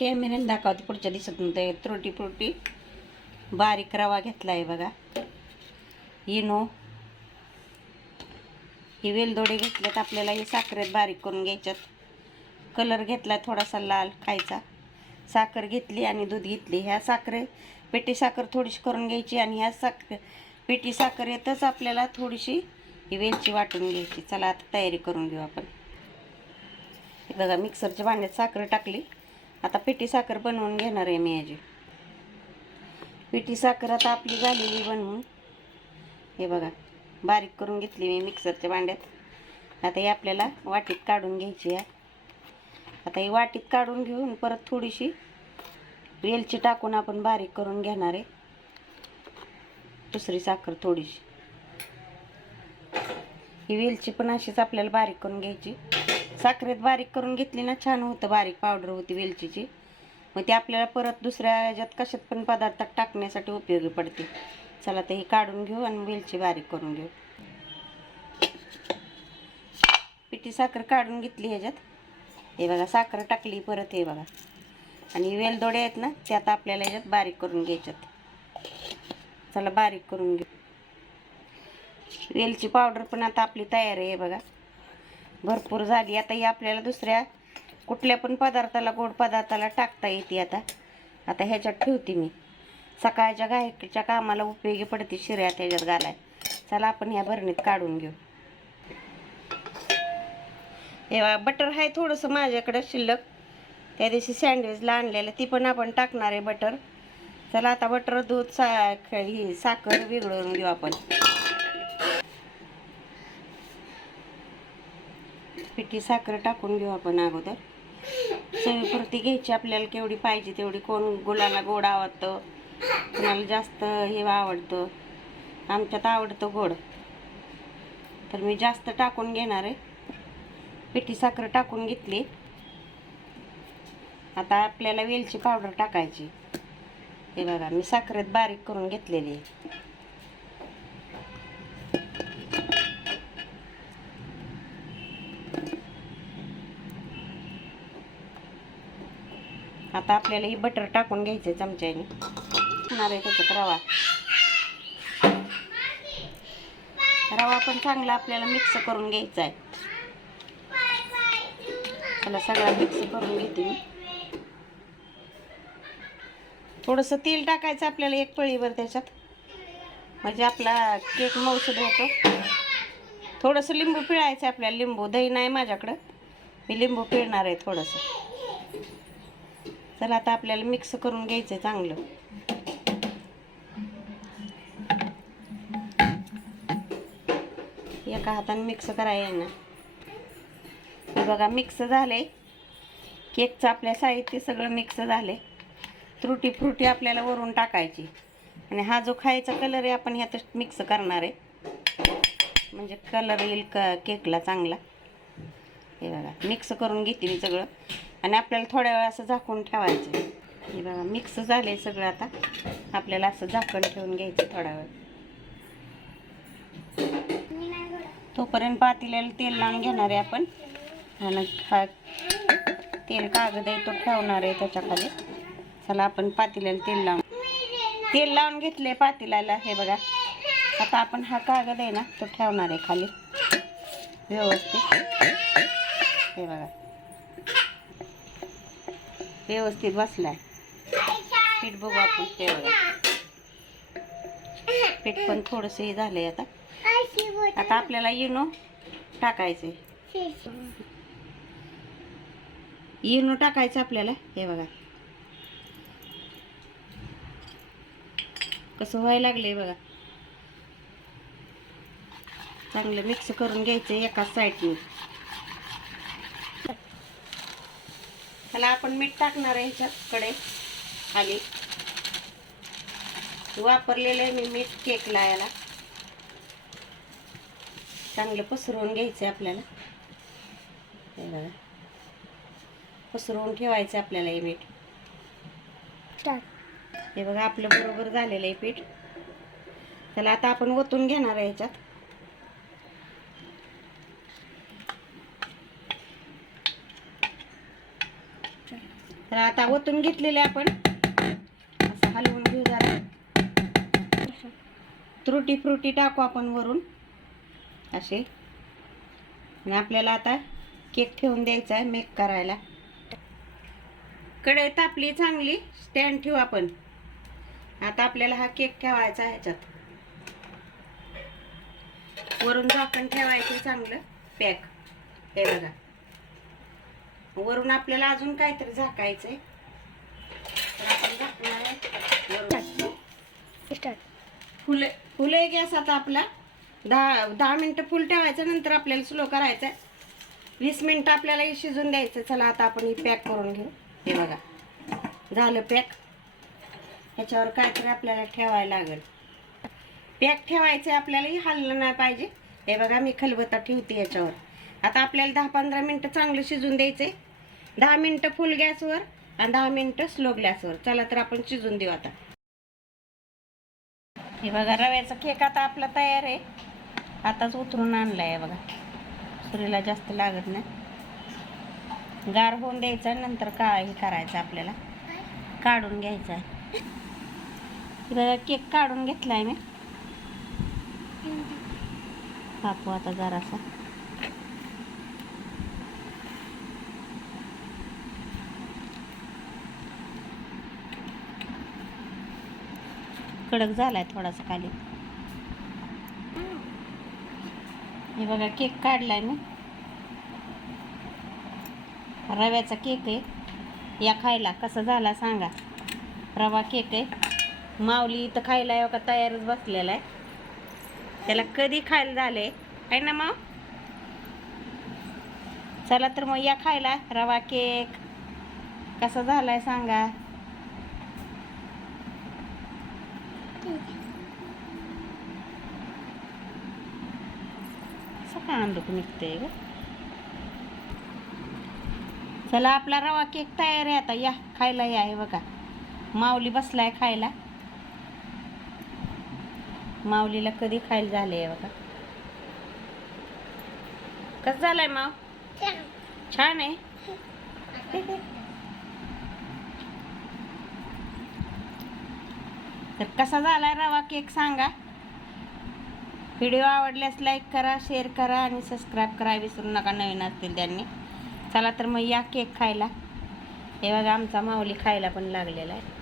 कॅमेऱ्याने दाखवते पुढच्या दिसत ते त्रुटी पुरटी बारीक रवा घेतला आहे बघा इनो ही वेलदोडे घेतलेत आपल्याला हे साखरेत बारीक करून घ्यायच्यात. कलर घेतला थोडासा लाल खायचा. साखर घेतली आणि दूध घेतली. ह्या साखरे पेटी साखर थोडीशी करून घ्यायची आणि ह्या साखर पेटी साखर येतच आपल्याला थोडीशी ही वेलची वाटून घ्यायची. चला आता तयारी करून घेऊ आपण. हे बघा मिक्सरच्या भांड्यात साखर टाकली. आता पिठी साखर बनवून घेणार आहे मी याची पिठी साखर आता आपली झालेली बनवून. हे बघा बारीक करून घेतली मी मिक्सरच्या भांड्यात. आता ही आपल्याला वाटीत काढून घ्यायची आहे. आता ही वाटीत काढून घेऊन परत थोडीशी वेलची टाकून आपण बारीक करून घेणार आहे. दुसरी साखर थोडीशी. ही वेलची पण अशीच आपल्याला बारीक करून घ्यायची. साखरेत बारीक करून घेतली ना छान होतं बारीक पावडर होती वेलचीची. मग ती आपल्याला परत दुसऱ्या ह्याच्यात कशात पण पदार्थात टाकण्यासाठी उपयोगी पडते. चला तर ही काढून घेऊ आणि वेलची बारीक करून घेऊ. पिठी साखर काढून घेतली ह्याच्यात. हे बघा साखर टाकली परत हे बघा. आणि वेलदोडे आहेत ना ते आता आपल्याला ह्याच्यात बारीक करून घ्यायच्यात. चला बारीक करून घेऊ. वेलची पावडर पण आता आपली तयार आहे बघा. भरपूर झाली. आता ही आपल्याला दुसऱ्या कुठल्या पण पदार्थाला गोड पदार्थाला टाकता येते आता. आता ह्याच्यात ठेवते मी. सकाळच्या गायकीच्या कामाला उपयोगी पडते शिऱ्या त्याच्यात घालाय. चला आपण ह्या भरणीत काढून घेऊ. हे बटर आहे थोडंसं माझ्याकडं शिल्लक. त्या दिवशी सँडविचला आणलेलं ती पण आपण टाकणार आहे बटर. चला आता बटर दूध सा ही साखर विघळून घेऊ आपण. पिठी साखर टाकून घेऊ आपण अगोदर. चवीपुरती घ्यायची आपल्याला केवढी पाहिजे तेवढी. कोण गुलाला गोड आवडतं कोणाला जास्त हे आवडतं आमच्यात आवडतं गोड. तर मी जास्त टाकून घेणार आहे. पिठी साखर टाकून घेतली. आता आपल्याला वेलची पावडर टाकायची. हे बघा मी साखरेत बारीक करून घेतलेली आहे. आता आपल्याला ही बटर टाकून घ्यायचं चमच्याने. होणार आहे त्याच्यात रवा. रवा पण चांगला आपल्याला मिक्स करून घ्यायचा आहे त्याला सगळा मिक्स करून घेते मी. थोडंसं तेल टाकायचं आपल्याला एक पळीवर त्याच्यात. म्हणजे आपला केक मौसूद होतो. थोडंसं लिंबू पिळायचं आपल्याला. लिंबू दही नाही माझ्याकडं. मी लिंबू पिळणार आहे थोडंसं. चला आता आपल्याला मिक्स करून घ्यायचं आहे चांगलं. एका हाताने मिक्स करायला ना हे बघा मिक्स झाले केकचं आपल्या साहित्य सगळं मिक्स झाले त्रुटी फ्रुटी आपल्याला वरून टाकायची. आणि हा जो खायचा कलर आहे आपण ह्यात मिक्स करणार आहे. म्हणजे कलर येईल क केकला चांगला. हे बघा मिक्स करून घेते मी सगळं. आणि आपल्याला थोड्या वेळ असं झाकून ठेवायचं. हे बघा मिक्स झाले सगळं आता. आपल्याला असं झाकण ठेवून घ्यायचं थोडा वेळ. तोपर्यंत पातेल्याला तेल लावून घेणार आहे आपण. आणि हा तेल कागद आहे तो ठेवणार आहे त्याच्याखाली. चला आपण पातेल्याला तेल लावून तेल लावून घेतले पातेल्याला हे बघा. आता आपण हा कागद आहे ना तो ठेवणार आहे खाली. व्यवस्थित. हे बघा. व्यवस्थित बसलाय. पीठ बघू आपण ते बघा पीठ पण थोडंसं हे झालंय आता. आता आपल्याला इनो टाकायचे इनो टाकायचं आपल्याला. हे बघा. कसं व्हायला लागले बघा. चांगलं मिक्स करून घ्यायचं एकाच साईडने त्याला आपण मीठ टाकणार आहे ह्याच्यात कडे खाली वापरलेलं आहे मी मीठ केक लायाला चांगलं पसरवून घ्यायचं आहे आपल्याला. हे बघा. पसरवून ठेवायचं आपल्याला हे मीठ. हे बघा आपलं बरोबर झालेलं आहे पीठ. त्याला आता आपण ओतून घेणार आहे ह्याच्यात. तर आता ओतून घेतलेले आपण. असं हलवून घेऊ जरा. त्रुटी फ्रुटी टाकू आपण वरून. असे. आणि आपल्याला आता केक ठेवून द्यायचा आहे मेक करायला. कढई तापली चांगली स्टँड ठेवू आपण. आता आपल्याला हा केक ठेवायचा आहे ह्याच्यात. वरून झाकण ठेवायचं चांगलं पॅक. हे बघा. वरून आपल्याला अजून काहीतरी झाकायचंय. तर आपण झाकणार आहे. वरून. फुले फुले गॅस आता आपला दहा दहा मिनटं फुल ठेवायचं नंतर आपल्याला स्लो करायचं आहे वीस मिनटं आपल्याला शिजून द्यायचं चला आता आपण ही पॅक करून घेऊ. हे बघा. झालं पॅक. ह्याच्यावर काहीतरी आपल्याला ठेवायला लागेल. पॅक ठेवायचं आहे आपल्याला हललं नाही पाहिजे. हे बघा मी खलबत्ता ठेवते याच्यावर आता आपल्याला दहा पंधरा मिनटं चांगलं शिजून द्यायचं आहे दहा मिनटं फुल गॅसवर आणि दहा मिनटं स्लो गॅसवर चला तर आपण शिजून देऊ आता. हे बघा रव्याचा केक आता आपला तयार आहे. आताच उतरून आणला आहे बघा. सुरीला जास्त लागत नाही. गार होऊन द्यायचा नंतर का हे करायचं आपल्याला. काढून घ्यायचा आहे. बघा केक काढून घेतला आहे मी कापू आता जरासा. कडक झाला आहे थोडासा खाली. हे बघा केक काढलाय मी. रव्याचा केक आहे. या खायला कसा झाला सांगा. रवा केक आहे. माऊली इथं खायला आहे का? तयारच बसलेला आहे. त्याला कधी खायला झाले? आहे ना माव चला तर मग या खायला. रवा केक. कसा झालाय सांगा. दुख निघते ग. चला आपला रवा केक तयार आहे आता. या खायला या हे बघा. माऊली बसलाय खायला. माऊलीला कधी खायला झाले आहे बघा. कसं झालंय माव छान आहे? तर कसा झालाय रवा केक सांगा. व्हिडिओ आवडल्यास लाईक करा शेअर करा आणि सबस्क्राईब करा. विसरू नका नवीन असतील त्यांनी. चला तर मग या केक खायला. हे बघा आमचा माऊली खायला पण लागलेला आहे.